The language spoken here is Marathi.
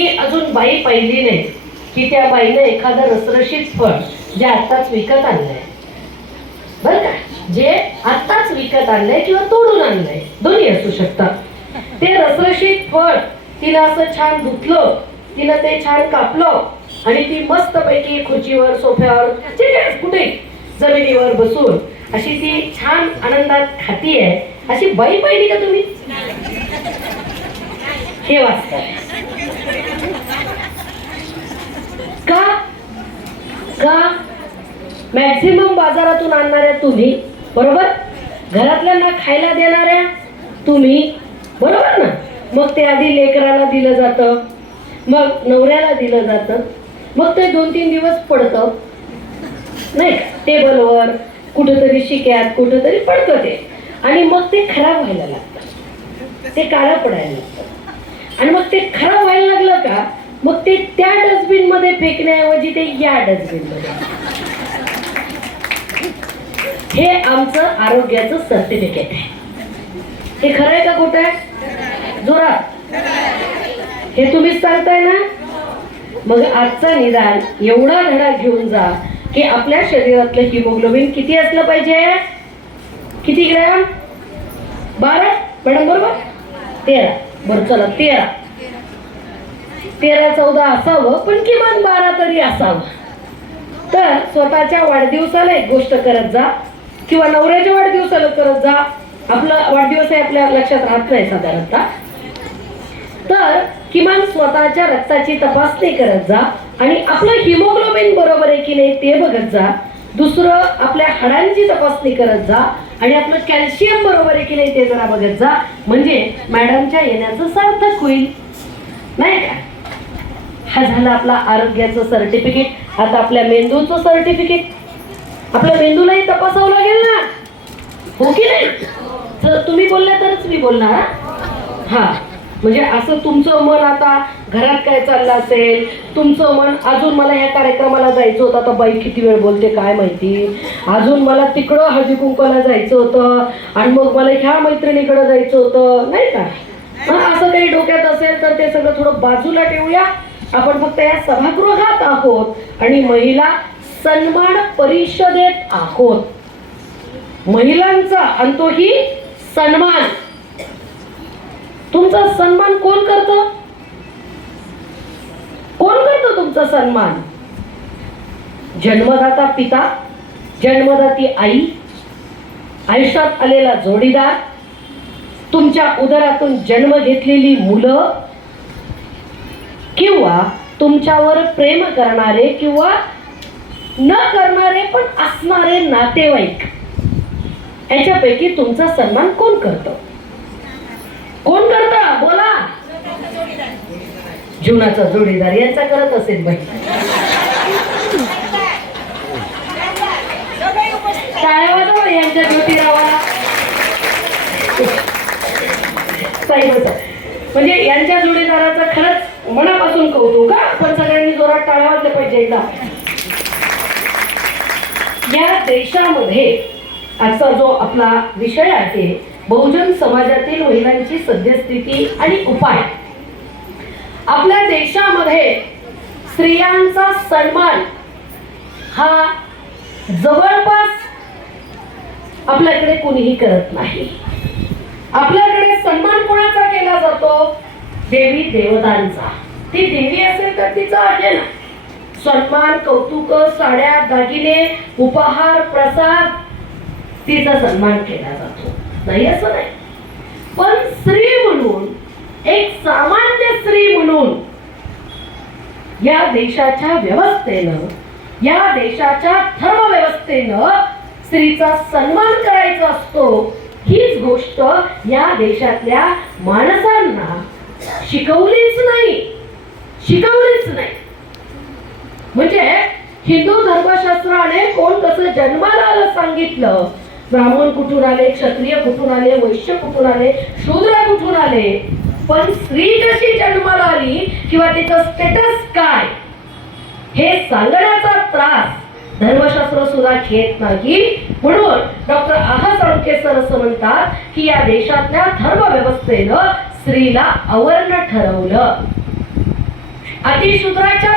मी अजून बाई पाहिली नाही की त्या बाईनं एखादं रसरशीत फळ जे आत्ताच विकत आणलंय. बर का? जे आत्ताच विकत आणलंय किंवा तोडून आणलंय. दोन्ही असू शकतात. ते रसरशीत फळ तिनं असं छान धुतलं तिनं ते छान कापलं आणि ती मस्त पैकी खुर्चीवर सोफ्यावर कुठे जमिनीवर बसून अशी ती छान आनंदात खाती आहे अशी बाई पाहिली का तुम्ही? हे वाचतात का? का? मॅक्झिमम बाजारातून आणणाऱ्या तुम्ही बरोबर? घरातल्यांना खायला देणाऱ्या तुम्ही बरोबर ना? मग ते आधी लेकराला दिलं जातं मग नवऱ्याला दिलं जातं मग ते दोन तीन दिवस पडतं. नाही टेबलवर कुठंतरी शिक्यात कुठंतरी पडतं ते. आणि मग ते खराब व्हायला लागतं. ते काळं पडायला लागतं. आणि मग ते खराब व्हायला लागलं का मग ते त्या डस्टबिनमध्ये फेकण्याऐवजी ते या डस्टबिनमध्ये. हे आमचं आरोग्याचं सर्टिफिकेट आहे. हे खरं आहे का कुठं आहे? जोरात. हे तुम्हीच सांगताय ना? मग आजचा निदान एवढा धडा घेऊन जा की आपल्या शरीरातलं हिमोग्लोबिन किती असलं पाहिजे? किती ग्रॅम? बारा? मॅडम बरोबर? तेरा. बरं चला तेरा. तेरा चौदा असावं पण किमान बारा तरी असावं. तर स्वतःच्या वाढदिवसाला एक गोष्ट करत जा किंवा नवऱ्याच्या वाढदिवसाला करत जा. आपला वाढदिवस आहे आपल्या लक्षात राहत नाही साधारणतः. तर किमान स्वतःच्या रक्ताची तपासणी करत जा आणि आपलं हिमोग्लोबिन बरोबर आहे की नाही ते बघत जा. दुसरं आपल्या हाडांची तपासणी करत जा आणि आपलं कॅल्शियम बरोबर आहे की नाही ते जरा बघत जा. म्हणजे मॅडमच्या येण्याचं सार्थक होईल. नाही का? हा झाला आपला आरोग्याचं सर्टिफिकेट आता आपल्या मेंदूचं सर्टिफिकेट आपल्या मेंदूलाही तपासावं लागेल ना. हो की नाही? तर तुम्ही बोलला तरच मी बोलणार हा? म्हणजे असं तुमचं मन आता घरात काय चाललं असेल? तुमचं मन अजून मला ह्या कार्यक्रमाला जायचं होतं. आता बाई किती वेळ बोलते काय माहिती? अजून मला तिकडं हळदी कुंकवाला जायचं होतं. आणि मग मला ह्या मैत्रिणीकडे जायचं होतं. नाही का? असं काही डोक्यात असेल तर ते सगळं थोडं बाजूला ठेवूया. आपण फक्त या सभागृहात आहोत आणि महिला सन्मान परिषदेत आहोत. महिलांचा आणि तोही सन्मान. तुमचा सन्मान कोण करत? कोण करत तुमचा सन्मान? जन्मदाता पिता जन्मदाती आई आयुष्यात आलेला जोडीदार तुमच्या उदरातून जन्म घेतलेली मुलं किंवा तुमच्यावर प्रेम करणारे किंवा न करणारे पण असणारे नातेवाईक. याच्यापैकी तुमचा सन्मान कोण करत? कोण करत? बोला. जीवनाचा जोडीदार यांचा करत असेल बाई. टाळ्या यांच्या ज्योतिरावाला. म्हणजे यांच्या जोडीदाराचा खरंच मनापासून कौतुक का पण सगळ्यांनी जोरात टाळ्या वाजल्या पाहिजे एकदा. या देशामध्ये आजचा जो आपला विषय आहे बहुजन समाजातील महिलांची सद्यस्थिती आणि उपाय. आपल्या देशामध्ये स्त्रियांचा सन्मान हा जवळपास आपल्याकडे कोणीही करत नाही. आपल्याकडे सन्मान कोणाचा केला जातो देवी देवतांचा. ती देवी असेल तर तिचा आहे ना सन्मान कौतुक साड्या दागिने उपहार प्रसाद तिचा सन्मान केला जातो. नाही असं नाही. पण स्त्री म्हणून एक सामान्य स्त्री म्हणून या देशाच्या व्यवस्थेनं या देशाच्या धर्मव्यवस्थेनं स्त्रीचा सन्मान करायचा असतो हीच गोष्ट या देशातल्या माणसांना शिकवलीच नाही. शिकवलीच नाही. म्हणजे हिंदू धर्मशास्त्राने कोण कसं जन्माला आलं सांगितलं? ब्राह्मण कुठून आले क्षत्रिय कुठून आले वैश्य कुठून आले शूद्र कुठून आले? पण स्त्री कशी जन्माला आली किंवा तिचं स्टेटस काय? हे सांगण्याचा त्रास धर्मशास्त्र सुद्धा घेत नाही. म्हणून डॉक्टर आहा साळुंके सर असं म्हणतात की या देशातल्या धर्मव्यवस्थेनं स्त्रीला अवर्ण ठरवलं. अतिशूद्राच्या